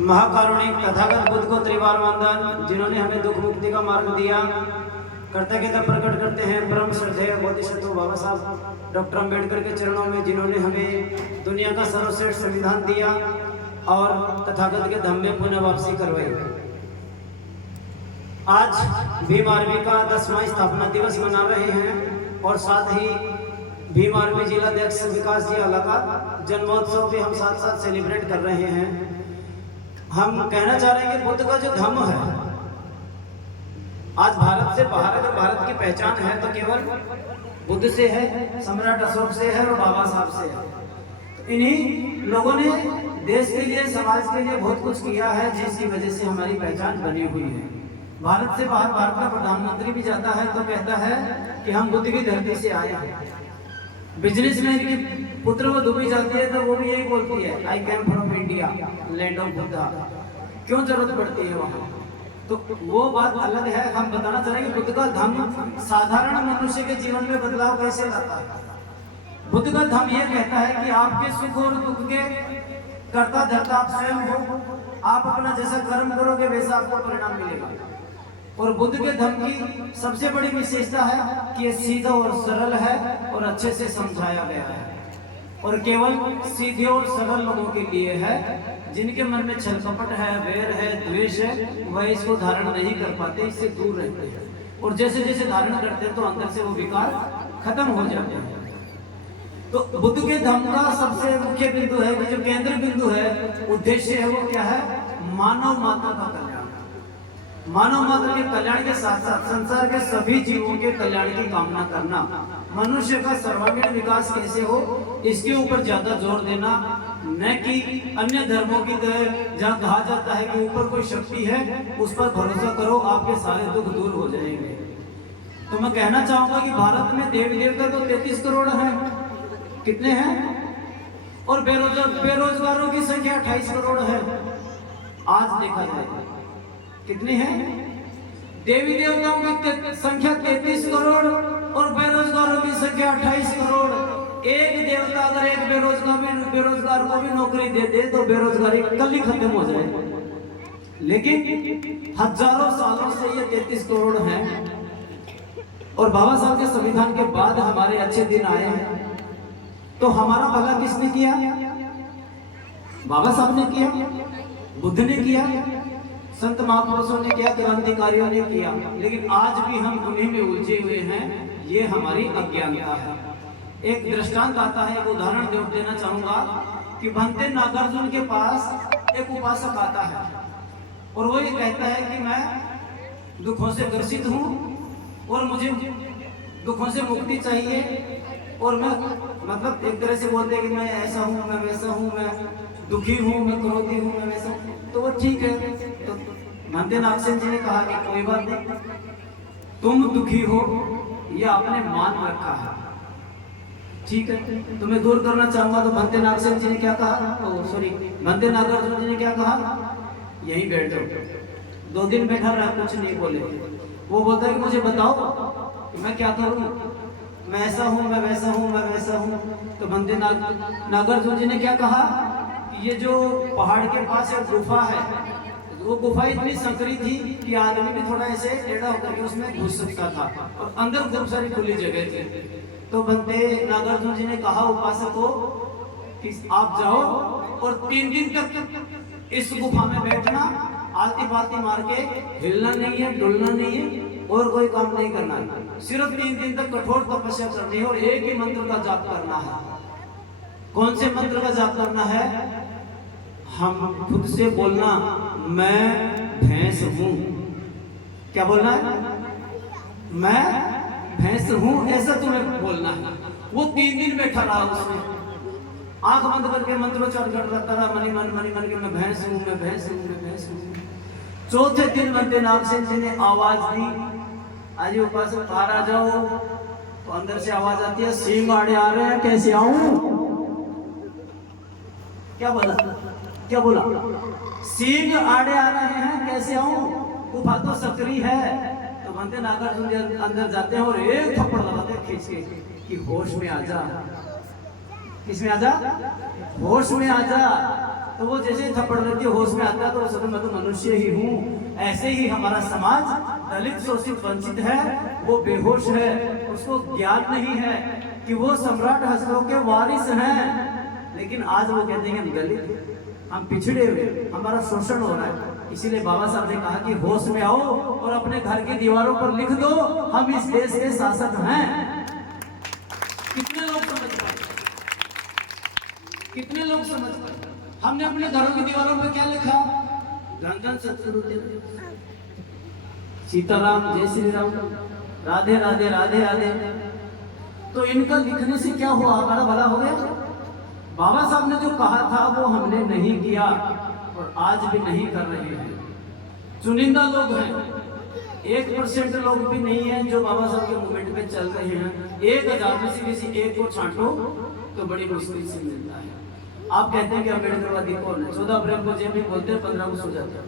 महाकारुणिक तथागत बुद्ध को त्रिवार वंदन, जिन्होंने हमें दुख मुक्ति का मार्ग दिया। कृतज्ञता प्रकट करते हैं परम श्रद्धेय बोधिसत्व बाबा साहब डॉक्टर अम्बेडकर के चरणों में, जिन्होंने हमें दुनिया का सर्वश्रेष्ठ संविधान दिया और तथागत के धाम में पुनः वापसी करवाई। आज भीम आर्मी का 10वां स्थापना दिवस मना रहे हैं और साथ ही भीम आर्मी जिलाध्यक्ष विकास जी आला का जन्मोत्सव भी हम साथ साथ सेलिब्रेट कर रहे हैं। हम कहना चाह रहे हैं कि बुद्ध का जो धम्म है, आज भारत से बाहर अगर भारत की पहचान है तो केवल बुद्ध से है, सम्राट अशोक से है और बाबा साहब से है। तो इन्हीं लोगों ने देश के लिए, समाज के लिए बहुत कुछ किया है, जिसकी वजह से हमारी पहचान बनी हुई है। भारत से बाहर भारत का प्रधानमंत्री भी जाता है तो कहता है कि हम बुद्ध की धरती से आए हैं। बिजनेसमैन की पुत्र वो दुबई जाती है तो वो भी यही बोलती है, I came from India land of Buddha. क्यों जरूरत पड़ती है वहाँ? तो वो बात अलग है। हम बताना चाह रहे हैं कि बुद्ध का धम्म साधारण मनुष्य के जीवन में बदलाव कैसे लाता है। बुद्ध का धम्म ये कहता है कि आपके सुख और दुख के कर्ता धर्ता आप स्वयं हो। आप अपना जैसा कर्म करोगे वैसा आपको परिणाम मिलेगा। और बुद्ध के धम्म की सबसे बड़ी विशेषता है कि ये सीधा और सरल है और अच्छे से समझाया गया है, और केवल सीधे और सरल लोगों के लिए है। जिनके मन में छल कपट है, वैर है, द्वेष है, वह इसको धारण नहीं कर पाते, इससे दूर रहते हैं। और जैसे जैसे धारण करते हैं तो अंदर से वो विकार खत्म हो जाते हैं। तो बुद्ध के धम्म का सबसे मुख्य बिंदु है कि जो केंद्र बिंदु है, उद्देश्य है, वो क्या है? मानव मात्र का कल्याण। मानव मात्र के कल्याण के साथ साथ संसार के सभी जीवों के कल्याण की कामना करना, मनुष्य का सर्वांगीण विकास कैसे हो, इसके ऊपर ज्यादा जोर देना, न कि अन्य धर्मों की तरह जहाँ कहा जाता है कि ऊपर कोई शक्ति है, उस पर भरोसा करो, आपके सारे दुख दूर हो जाएंगे। तो मैं कहना चाहूंगा कि भारत में देवी देवता तो 33 करोड़ हैं। कितने हैं? और बेरोजगारों की संख्या 28 करोड़ है। आज देखा जाए कितने हैं? देवी देवताओं की संख्या 33 करोड़ और बेरोजगारों की संख्या 28 करोड़। एक देवता अगर एक बेरोजगार को भी नौकरी दे दे तो बेरोजगारी कल ही खत्म हो जाए। लेकिन हजारों सालों से ये 33 करोड़ हैं। और बाबा साहब के संविधान के बाद हमारे अच्छे दिन आए हैं। तो हमारा भला किसने किया? बाबा साहब ने किया, बुद्ध ने किया, संत महापुरुषों ने किया, क्रांतिकारियों ने किया। लेकिन आज भी हम उन्हीं में उलझे हुए हैं। ये हमारी अज्ञानता है। एक दृष्टांत आता है, एक उदाहरण देना चाहूंगा कि भंते नागार्जुन के पास एक उपासक आता है और वो ये कहता है कि मैं दुखों से ग्रसित हूँ और मुझे दुखों से मुक्ति चाहिए। और मैं मतलब एक तरह से बोलते हैं कि मैं ऐसा हूँ, मैं वैसा हूँ, मैं दुखी हूँ, मैं क्रोधी हूँ, मैं वैसा हूँ। तो वो ठीक है। तो भंते नागसेन जी ने कहा कि कोई बात नहीं, तुम दुखी हो ये आपने मान रखा है, ठीक है, तुम्हें दूर करना चाहूंगा। तो भंते नागसेन जी ने क्या कहा? भंते नागार्जुन जी ने क्या कहा? यहीं बैठ जाओ। 2 दिन बैठा रहा, कुछ नहीं बोले। वो बोलता है कि मुझे बताओ कि मैं क्या करूं, मैं ऐसा हूं, मैं वैसा हूं, मैं वैसा हूं। तो भंते नागार्जुन जी ने क्या कहा? ये जो पहाड़ के पास एक गुफा है, वो गुफा इतनी संकरी थी कि आदमी भी थोड़ा ऐसे टेढ़ा होकर के उसमें घुस सकता था और अंदर खूब सारी खुली जगह थी। तो भंते नागार्जुन जी ने कहा उपासक को कि आप जाओ और 3 दिन तक इस गुफा में बैठना, आलती पालती मार के हिलना नहीं है, डुलना नहीं है और कोई काम नहीं करना है। सिर्फ 3 दिन तक कठोर तपस्या करनी है और एक ही मंत्र का जाप करना है। कौन से मंत्र का जाप करना है? हम खुद से बोलना, मैं भैंस हूं। क्या बोलना है? मैं भैंस हूं, ऐसा तुम्हें बोलना है। वो 3 दिन बैठा रहा, उसने आंख बंद करके मंत्रोच्चार करता रहा, मनी मन के मैं भैंस हूं, मैं भैंस हूं, मैं भैंस हूं। चौथे दिन भंते नागसेन जी ने आवाज दी, आज उपासक बाहर आ जाओ। तो अंदर से आवाज आती है, सींग आड़े आ रहे हैं, कैसे आऊं? क्या बोला? क्या बोला? सींग आड़े आ रहे हैं, कैसे आऊं? गुफा तो सकरी है। तो भंते नागार्जुन अंदर जाते हैं और एक थप्पड़ लगाते हैं खींच के कि होश में आ जा, किसमें आजा? होश में आजा। तो वो जैसे ही थप्पड़ देती है होश में आता है तो वो सोचता मैं तो मनुष्य ही हूँ। ऐसे ही हमारा समाज दलित शोषित वंचित है, वो बेहोश है, उसको ज्ञान नहीं है कि वो सम्राट अशोक के वारिस हैं। लेकिन आज वो कहते हैं हम दलित, हम पिछड़े हुए, हमारा शोषण हो रहा है। इसीलिए बाबा साहब ने कहा कि होश में आओ और अपने घर की दीवारों पर लिख दो हम इस देश के शासक हैं। कितने लोग समझ पाए? कितने लोग समझ पाए? हमने अपने घरों की दीवारों पर क्या लिखा? धन धन सतगुरुदेव, सीताराम, जय श्री राम, राधे राधे राधे राधे। तो इनका लिखने से क्या हुआ? हमारा भला हो गया? बाबा साहब ने जो कहा था वो हमने नहीं किया और आज भी नहीं कर रहे हैं। चुनिंदा लोग हैं, 1% लोग भी नहीं है जो बाबा साहब के मूवमेंट पे चल रहे हैं। 1000 में से किसी एक को छांटो तो बड़ी मुश्किल से मिलता है। आप कहते हैं कि अम्बेडकरवादी कौन है? 14 अप्रैल को जेल में बोलते हैं, 15 को सो जाते हैं।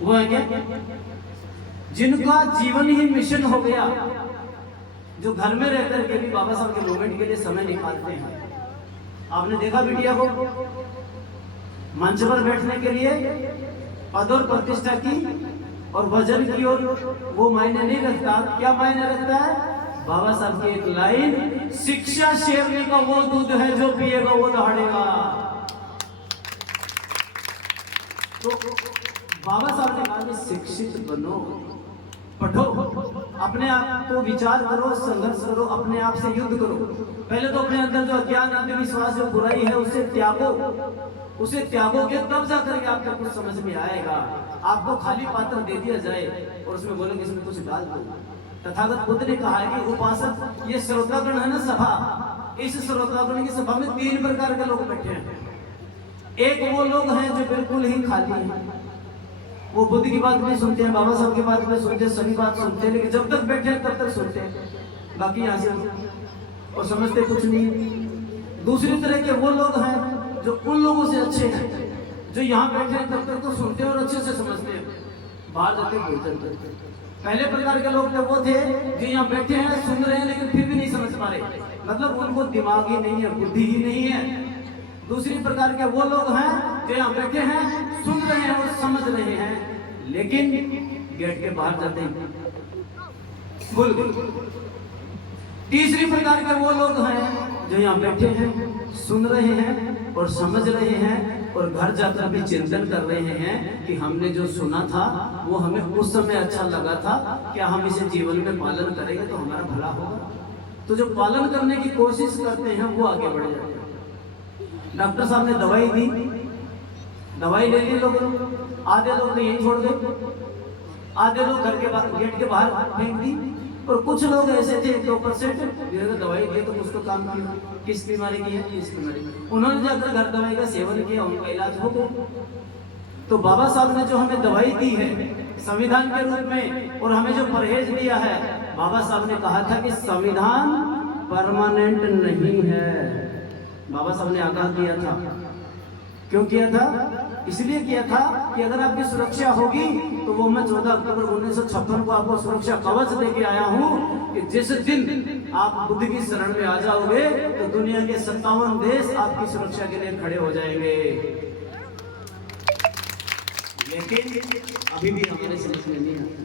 वो है क्या? जिनका जीवन ही मिशन हो गया, जो घर में रहकर के भी बाबा साहब के मूवमेंट के लिए समय निकालते हैं। आपने देखा मीडिया को मंच पर बैठने के लिए पद और प्रतिष्ठा की और वजन की और वो मायने नहीं रखता। क्या मायने रखता है? बाबा साहब की एक लाइन, शिक्षा शेरनी का वो दूध है जो पिएगा वो दहाड़ेगा। तो बाबा साहब ने कहा कि शिक्षित बनो, पढ़ो, अपने आप को विचार करो, संघर्ष करो, अपने आप से युद्ध करो। पहले तो अपने अंदर जो अज्ञान, अंधविश्वास, जो बुराई है उसे त्यागो। उसे त्यागोगे तब जाकर के आपको कुछ समझ में आएगा। आपको खाली पात्र दे दिया जाए और उसमें बोलेंगे इसमें कुछ डाल दो। तथागत बुद्ध ने कहा है कि उपासक, ये श्रोतागण है ना सभा, इस श्रोतागण की सभा में 3 प्रकार के लोग बैठे हैं। एक वो लोग हैं जो बिल्कुल ही खाली हैं, वो बुद्ध की बात नहीं सुनते हैं, बाबा साहब की बात नहीं सुनते, सभी बात सुनते हैं, लेकिन जब तक बैठे हैं तब तक सुनते हैं, बाकी यहाँ से और समझते कुछ नहीं। दूसरी तरह के वो लोग हैं जो उन लोगों से अच्छे हैं, जो यहाँ बैठे हैं तब तक तो सुनते हैं और अच्छे से समझते हैं, बाहर जाके भोजन करते हैं। पहले प्रकार के लोग वो थे जो यहाँ बैठे हैं, सुन रहे हैं, लेकिन फिर भी नहीं समझ पा रहे, मतलब उनको दिमाग ही नहीं है, बुद्धि ही नहीं है। दूसरी प्रकार के वो लोग हैं जो यहाँ बैठे हैं, सुन रहे हैं और समझ रहे हैं, लेकिन गेट के बाहर जाते हैं भूल गए। तीसरी प्रकार के वो लोग हैं जो यहाँ बैठे हैं, सुन रहे हैं और समझ रहे हैं और घर जाकर भी चिंतन कर रहे हैं कि हमने जो सुना था वो हमें उस समय अच्छा लगा था, क्या हम इसे जीवन में पालन करेंगे तो हमारा भला होगा। तो जो पालन करने की कोशिश करते हैं वो आगे बढ़ जाते हैं। डॉक्टर साहब ने दवाई दी, दवाई ले ली लोगों, आधे लोग ने यहीं छोड़ गए, आधे लोग घर के बाहर, गेट के बाहर फेंक दी, और कुछ लोग ऐसे थे 2% जिन्होंने दवाई दी तो कुछ तो काम किया। किस बीमारी की है? किस बीमारी, उन्होंने जाकर घर दवाई का सेवन किया, उनका इलाज हो गया। तो बाबा साहब ने जो हमें दवाई दी है संविधान के रूप में और हमें जो परहेज दिया है, बाबा साहब ने कहा था कि संविधान परमानेंट नहीं है। बाबा साहब ने आगाह किया था। क्यों किया था? इसलिए किया था कि अगर आपकी सुरक्षा होगी तो वो मैं 14 अक्टूबर 1956 को आपको सुरक्षा कवच देके आया हूँ कि जिस दिन आप बुद्ध की शरण में आ जाओगे तो दुनिया के 57 देश आपकी सुरक्षा के लिए खड़े हो जाएंगे। लेकिन अभी भी हमारे समझ में नहीं आता।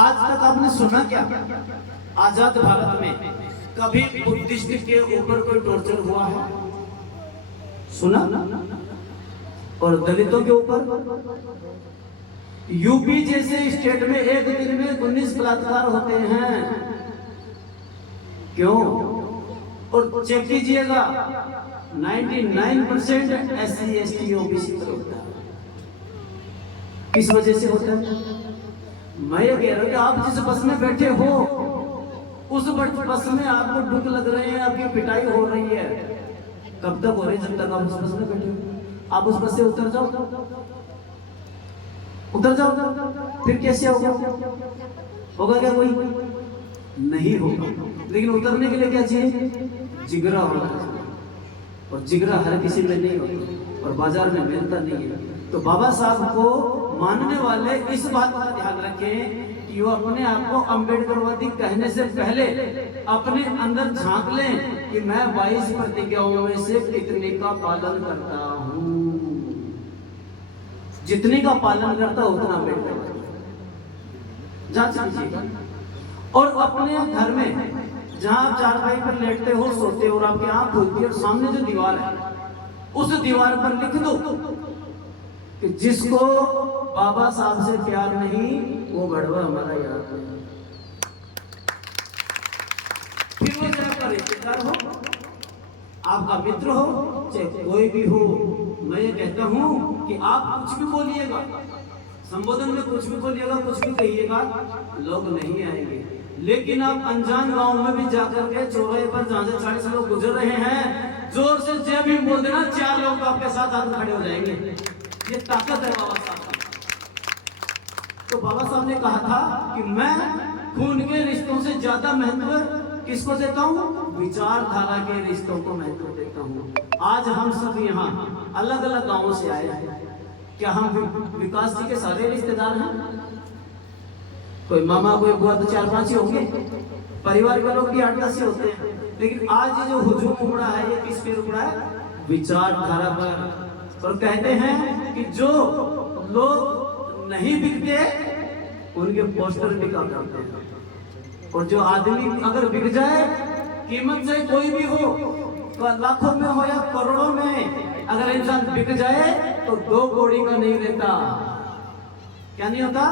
आज तक आपने सुना क्या आजाद भारत में कभी बुद्धिस्ट के ऊपर कोई टॉर्चर हुआ है? सुना? और दलितों के ऊपर? यूपी जैसे स्टेट में एक दिन में 19 बलात्कार होते हैं। क्यों? और चेक कीजिएगा 99% SC ST OBC पर होता है। किस वजह से होता है? मैं ये कह रहा हूं कि आप जिस बस में बैठे हो उस बस में आपको दुख लग रहे हैं, आपकी पिटाई हो रही है। कब तक हो रही? जब तक आप उस बस में बैठे हो। आप उस बस से उतर जाओ, उतर जाओ, फिर कैसे होगा? होगा क्या? कोई नहीं होगा। लेकिन उतरने के लिए क्या चाहिए? जिगरा होना चाहिए, और जिगरा हर किसी में नहीं होता और बाजार में मिलता नहीं है। तो बाबा साहब को मानने वाले इस बात का ध्यान रखें कि कि वो अपने आप को अम्बेडकरवादी कहने से पहले अपने अंदर झांक लें कि मैं 22 प्रतिज्ञाओं में से कितने का पालन करता हूं। जितने का पालन करता उतना अम्बेडकरवादी जांच लीजिएगा। और अपने घर में जहां आप चारपाई पर लेटते हो, सोते हो और आपकी आंख खुलती है और सामने जो दीवार है उस दीवार पर लिख दो कि जिसको बाबा साहब से प्यार नहीं वो बड़वा हमारा याद नहीं। फिर वो चाहे आपका रिश्तेदार हो, आपका मित्र हो, चाहे कोई भी हो, मैं ये कहता हूं कि आप कुछ भी बोलिएगा, संबोधन में कुछ भी बोलिएगा, कुछ भी कहिएगा, लोग नहीं आएंगे। लेकिन आप अनजान गांव में भी जाकर के चौराहे पर जहां से 40 लोग गुजर रहे हैं, जोर से जय भीम बोल देना, 4 लोग आपके साथ आकर खड़े हो जाएंगे। ये ताकत है बाबा साहब की। तो बाबा साहब ने कहा था कि मैं खून के रिश्तों से ज्यादा महत्व किसको देता हूँ? विचारधारा के रिश्तों को महत्व देता हूँ। आज हम सब यहाँ अलग अलग गांवों से आए हैं। क्या हम विकास जी के सारे रिश्तेदार हैं? कोई मामा कोई बुआ तो 4-5 ही होंगे, परिवार के लोग भी 8-10 ही होते हैं। लेकिन आज ये जो हुजूम उमड़ा है ये किस पे उमड़ा है? विचारधारा पर। और कहते हैं कि जो लोग नहीं बिकते उनके पोस्टर बिका करते हैं, और जो आदमी अगर बिक जाए, कीमत से कोई भी हो, तो लाखों में हो या करोड़ों में, अगर इंसान बिक जाए तो 2 कौड़ी का नहीं रहता। क्या नहीं होता?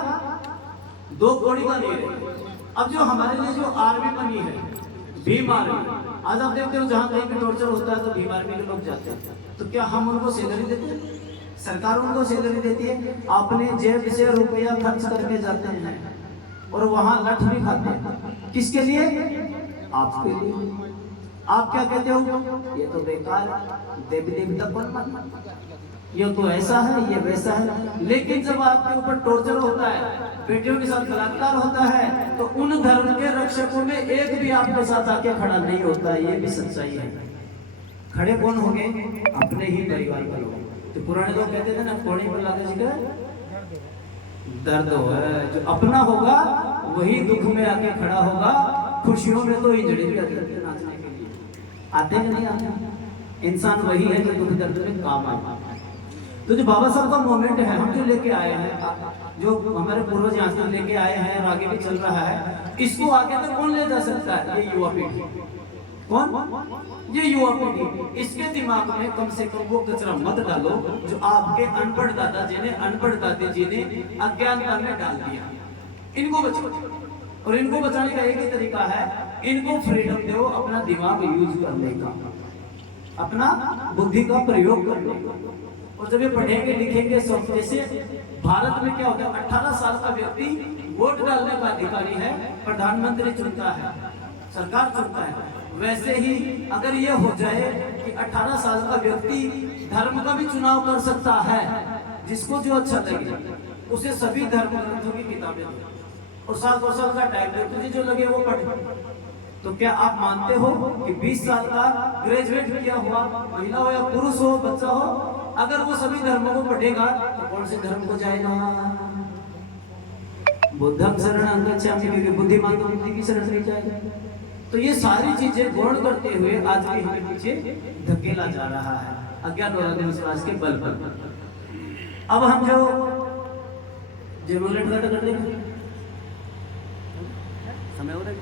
2 कौड़ी का नहीं रहता। अब जो हमारे लिए जो आर्मी बनी है, भीम आर्मी, आज आप देखते हो जहां कहीं भी टॉर्चर होता है तो भीम आर्मी के लोग जाते हैं। तो क्या हम उनको सैलरी देते हैं? सरकार उनको सैलरी देती है? अपने जेब से रुपया खर्च करके जाते हैं और वहां लठ भी खाते हैं। किसके लिए? आपके लिए। आप क्या कहते हो? ये तो बेकार, देवी देवता कौन मानता, ये तो ऐसा है, ये वैसा है। लेकिन जब आपके ऊपर टॉर्चर होता है, बेटियों के साथ बलात्कार होता है, तो उन धर्म के रक्षकों में एक भी आपके साथ आके खड़ा नहीं होता। ये भी सच्चाई है। खड़े कौन होंगे? अपने ही परिवार के लोग। तो पुराने लोग कहते थे ना, कोड़ी पर लाते जिक्र दर्द हो है। जो अपना होगा वही दुख में आके खड़ा होगा। खुशियों में तो इंजड़ी भी आती है नाचने के लिए, आते हैं नहीं आते। इंसान वही है जो दुख दर्द में काम आए। तो जो बाबा साहब का मोमेंट है, हम जो लेके आए हैं, जो हमारे पूर्वज यहाँ से लेके आए हैं और आगे भी चल रहा है, इसको आगे तक कौन ले जा सकता है? ये युवा पीढ़ी। कौन? ये युवा पीढ़ी। इसके दिमाग में कम से कम वो कचरा मत डालो जो आपके अनपढ़ दादाजी ने, अनपढ़ दादी ने अज्ञानता में डाल दिया। इनको बचाओ, और इनको बचाने का एक ही तरीका है, इनको फ्रीडम दो अपना दिमाग यूज करने का, अपना बुद्धि का प्रयोग करने का। और जब ये पढ़ेंगे लिखेंगे सब, जैसे भारत में क्या होता है, 18 साल का व्यक्ति वोट डालने का अधिकारी है, प्रधानमंत्री चुनता है, सरकार चुनता है। वैसे ही अगर ये हो जाए कि 18 साल का व्यक्ति धर्म का भी चुनाव कर सकता है, जिसको जो अच्छा लगे उसे सभी धर्म ग्रंथों की किताबें दो और 7 साल का टाइम दो, तुझे जो लगे वो पढ़। तो क्या आप मानते हो कि 20 साल का ग्रेजुएट किया हुआ महिला हो या पुरुष हो, बच्चा हो, अगर वो सभी धर्मों को पढ़ेगा तो कौन से धर्म को जाएगा? बुद्धम शरणं गच्छामि, क्योंकि बुद्धिमान तो बुद्धि की शरण नहीं जाएगा। तो ये सारी चीजें गौण करते हुए आज भी हमें पीछे धकेला जा रहा है अज्ञान और अंधविश्वास के बल पर। अब हम जो जिन्होंने कर देंगे समय हो रहा है।